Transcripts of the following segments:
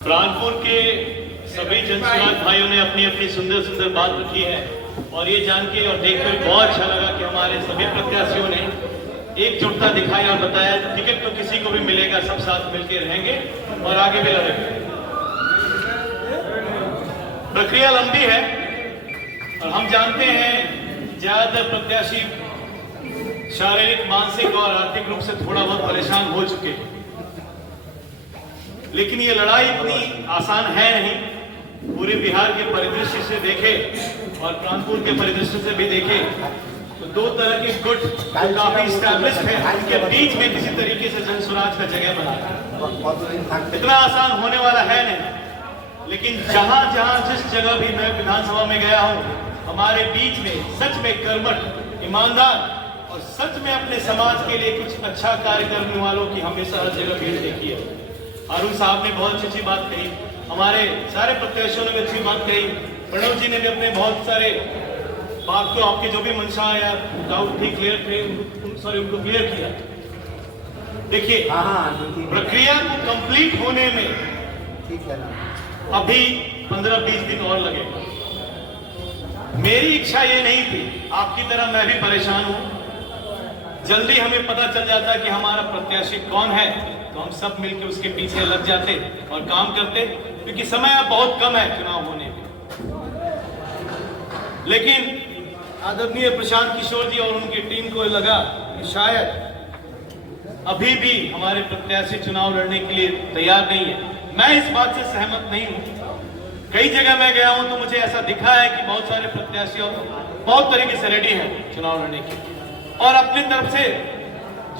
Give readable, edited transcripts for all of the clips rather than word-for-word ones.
प्राणपुर के सभी जनसुराज भाइयों ने अपनी अपनी सुंदर सुंदर बात रखी है और ये जान के और देखकर बहुत अच्छा लगा कि हमारे सभी प्रत्याशियों ने एकजुटता दिखाई और बताया टिकट तो किसी को भी मिलेगा, सब साथ मिलकर रहेंगे और आगे भी लड़ेंगे। प्रक्रिया लंबी है और हम जानते हैं ज्यादातर प्रत्याशी शारीरिक, मानसिक और आर्थिक रूप से थोड़ा बहुत परेशान हो चुके हैं, लेकिन ये लड़ाई इतनी आसान है नहीं। पूरे बिहार के परिदृश्य से देखे और प्राणपुर के परिदृश्य से भी देखे तो दो तरह के गुट काफी स्टैब्लिश्ड है, उनके बीच में किसी तरीके से जनसुराज का जगह बना। इतना आसान होने वाला है नहीं, लेकिन जहां जहां जिस जगह भी मैं विधानसभा में गया हूं, हमारे बीच में सच में कर्मठ, ईमानदार और सच में अपने समाज के लिए कुछ अच्छा कार्य करने वालों की हमेशा हर जगह भीड़ देखी है। अरुण साहब ने बहुत अच्छी बात कही, हमारे सारे प्रत्याशियों ने भी अच्छी बात कही, प्रणव जी ने भी अपने बहुत सारे बात को आपके जो भी मंशा या डाउट थी क्लियर थे, उनको क्लियर किया। देखिए प्रक्रिया को कंप्लीट होने में अभी 15-20 दिन और लगेगा। मेरी इच्छा ये नहीं थी, आपकी तरह मैं भी परेशान हूं, जल्दी हमें पता चल जाता कि हमारा प्रत्याशी कौन है तो हम सब मिलकर उसके पीछे लग जाते और काम करते, क्योंकि समय अब बहुत कम है चुनाव होने में। लेकिन आदरणीय प्रशांत किशोर जी और उनकी टीम को लगा कि शायद अभी भी हमारे प्रत्याशी चुनाव लड़ने के लिए तैयार नहीं है। मैं इस बात से सहमत नहीं हूं। कई जगह मैं गया हूं तो मुझे ऐसा दिखा है कि बहुत सारे प्रत्याशी बहुत तरीके से रेडी हैं चुनाव लड़ने के, और अपनी तरफ से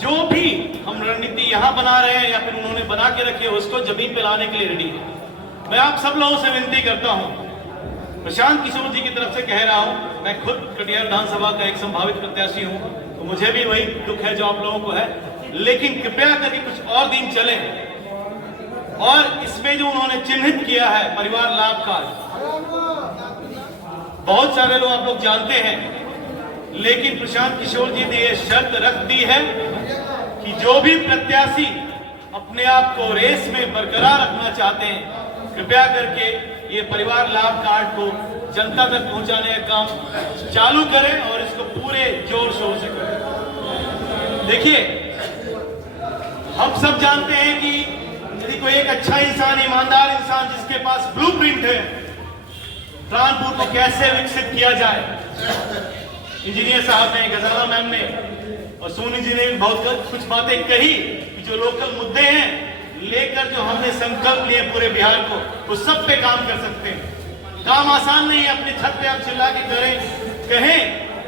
जो भी हम रणनीति यहां बना रहे हैं या फिर उन्होंने बना के रखी है उसको जमीन पे लाने के लिए रेडी है। मैं आप सब लोगों से विनती करता हूं, प्रशांत किशोर जी की तरफ से कह रहा हूं, मैं खुद कटिहार विधानसभा का एक संभावित प्रत्याशी हूं, तो मुझे भी वही दुख है जो आप लोगों को है, लेकिन कृपया करके कुछ और दिन चले। और इसमें जो उन्होंने चिन्हित किया है परिवार लाभ कार्ड, बहुत सारे लोग आप लोग जानते हैं, लेकिन प्रशांत किशोर जी ने यह शर्त रख दी है कि जो भी प्रत्याशी अपने आप को रेस में बरकरार रखना चाहते हैं, कृपया करके ये परिवार लाभ कार्ड को जनता तक पहुंचाने का काम चालू करें और इसको पूरे जोर शोर से करें। देखिए, हम सब जानते हैं कि यदि कोई एक अच्छा इंसान, ईमानदार इंसान जिसके पास ब्लूप्रिंट है प्राणपुर को कैसे विकसित किया जाए, इंजीनियर साहब ने, गजाला मैम ने और सोनी जी ने बहुत कुछ बातें कही कि जो लोकल मुद्दे हैं लेकर जो हमने संकल्प लिए पूरे बिहार को, वो सब पे काम कर सकते हैं। काम आसान नहीं है, अपनी छत पे आप चिल्ला के कहें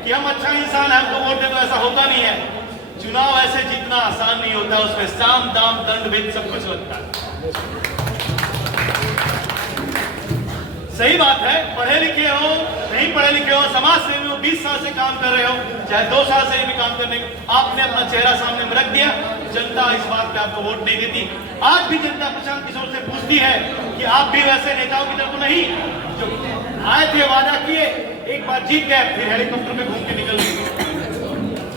कि हम अच्छा इंसान है, हमको वोट दे, तो ऐसा होता नहीं है। चुनाव ऐसे जीतना आसान नहीं होता, उसमें साम दाम दंड भेद सब कुछ लगता है। सही बात है, पढ़े लिखे हो नहीं पढ़े लिखे हो, समाज सेवी हो, 20 साल से काम कर रहे हो, चाहे 2 साल से भी काम करने, आपने अपना चेहरा सामने में रख दिया, जनता इस बात पे आपको वोट नहीं देती। आज भी जनता प्रशांत किशोर से पूछती है कि आप भी वैसे नेताओं की तरफ नहीं, जो आए थे वादा किए, एक बार जीत गए फिर हेलीकॉप्टर में घूम के निकल गए।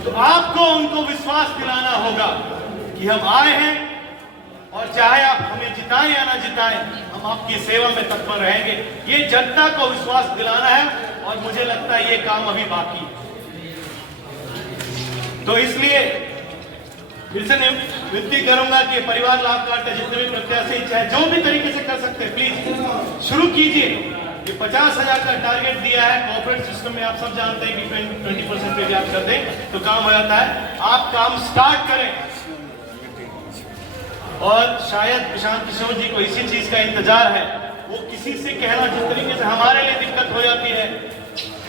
तो आपको उनको विश्वास दिलाना होगा कि हम आए हैं और चाहे आप हमें जिताएं या ना जिताएं, हम आपकी सेवा में तत्पर रहेंगे। ये जनता को विश्वास दिलाना है और मुझे लगता है ये काम अभी बाकी है। तो इसलिए फिर से विनती करूंगा कि परिवार लाभ कार्ड का जितने भी प्रत्याशी चाहे जो भी तरीके से कर सकते हैं, प्लीज शुरू कीजिए। ये 50,000 का टारगेट दिया है कॉर्पोरेट सिस्टम में, आप सब जानते हैं कि 20% आप कर दें तो काम हो जाता है। आप काम स्टार्ट करें और शायद प्रशांत किशोर जी को इसी चीज का इंतजार है। वो किसी से कहना जिस तरीके से हमारे लिए दिक्कत हो जाती है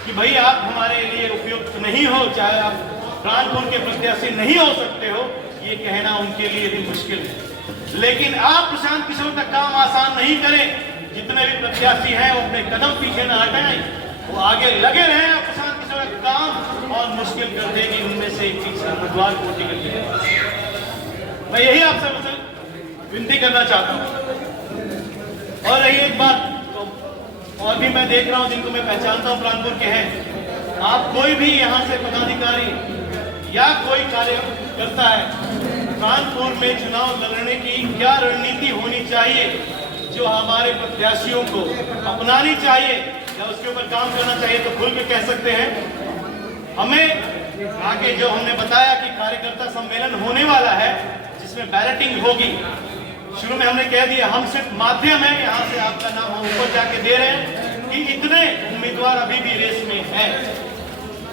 कि भाई आप हमारे लिए उपयुक्त नहीं हो, चाहे आप प्राणपुर के प्रत्याशी नहीं हो सकते हो, ये कहना उनके लिए भी मुश्किल है। लेकिन आप प्रशांत किशोर का काम आसान नहीं करें। जितने भी प्रत्याशी हैं वो अपने कदम पीछे न हटाएं, वो आगे लगे रहें। आप प्रशांत किशोर का काम और मुश्किल कर देंगे, उनमें से एक चीज उम्मीदवार को टिकट दें। मैं यही आपसे विनती करना चाहता हूं। और रही एक बात, तो और भी मैं देख रहा हूं जिनको मैं पहचानता हूं प्राणपुर के हैं, आप कोई भी यहां से पदाधिकारी या कोई कार्य करता है, प्राणपुर में चुनाव लड़ने की क्या रणनीति होनी चाहिए, जो हमारे प्रत्याशियों को अपनानी चाहिए या उसके ऊपर काम करना चाहिए तो खुल के कह सकते हैं। हमें आगे जो हमने बताया कि कार्यकर्ता सम्मेलन होने वाला है जिसमें बैलेटिंग होगी। शुरू में हमने कह दिया हम सिर्फ माध्यम है, यहाँ से आपका नाम हम ऊपर जाके दे रहे हैं कि इतने उम्मीदवार अभी भी रेस में हैं।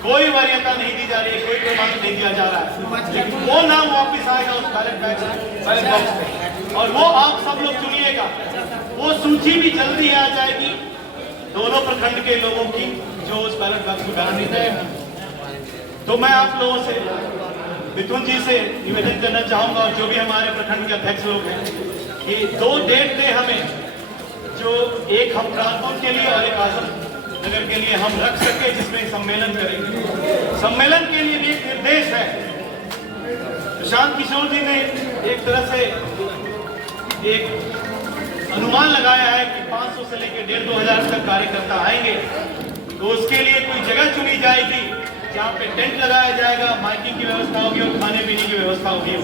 कोई वरीयता नहीं दी जा रही है, कोई प्रमाण नहीं दिया जा रहा है, लेकिन वो नाम वापिस आएगा उस बैलेट बॉक्स में और वो आप सब लोग चुनिएगा। वो सूची भी जल्दी आ जाएगी दोनों प्रखंड के लोगों की जो उस बैलेट बॉक्स में बनानी है। तो मैं आप लोगों से, मिथुन जी से निवेदन करना चाहूंगा और जो भी हमारे प्रखंड के अध्यक्ष लोग हैं कि 2 डेट दे हमें, जो एक हम प्रांतों के लिए और एक आजम नगर के लिए हम रख सके जिसमें सम्मेलन करेंगे। सम्मेलन के लिए भी एक निर्देश है। प्रशांत किशोर जी ने एक तरह से एक अनुमान लगाया है कि 500 से लेकर 1500 तक कार्यकर्ता आएंगे। तो उसके लिए कोई जगह चुनी जाएगी जहाँ पे टेंट लगाया जाएगा, माइकिंग की व्यवस्था होगी और खाने पीने की व्यवस्था होगी।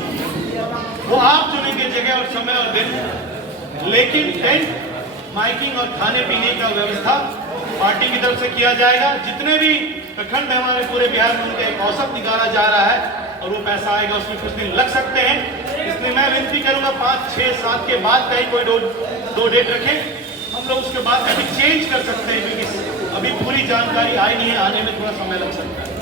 वो आप चुनेंगे जगह और समय और दिन, लेकिन टेंट, माइकिंग और खाने पीने का व्यवस्था पार्टी की तरफ से किया जाएगा। जितने भी प्रखंड हमारे पूरे बिहार में उनका एक औसत निकाला जा रहा है और वो पैसा आएगा, उसमें कुछ दिन लग सकते हैं। इसलिए मैं विनती करूंगा 5, 6, 7 के बाद कहीं कोई 2 डेट रखें। हम लोग उसके बाद में भी चेंज कर सकते हैं क्योंकि अभी पूरी जानकारी आई नहीं है, आने में थोड़ा समय लग सकता है।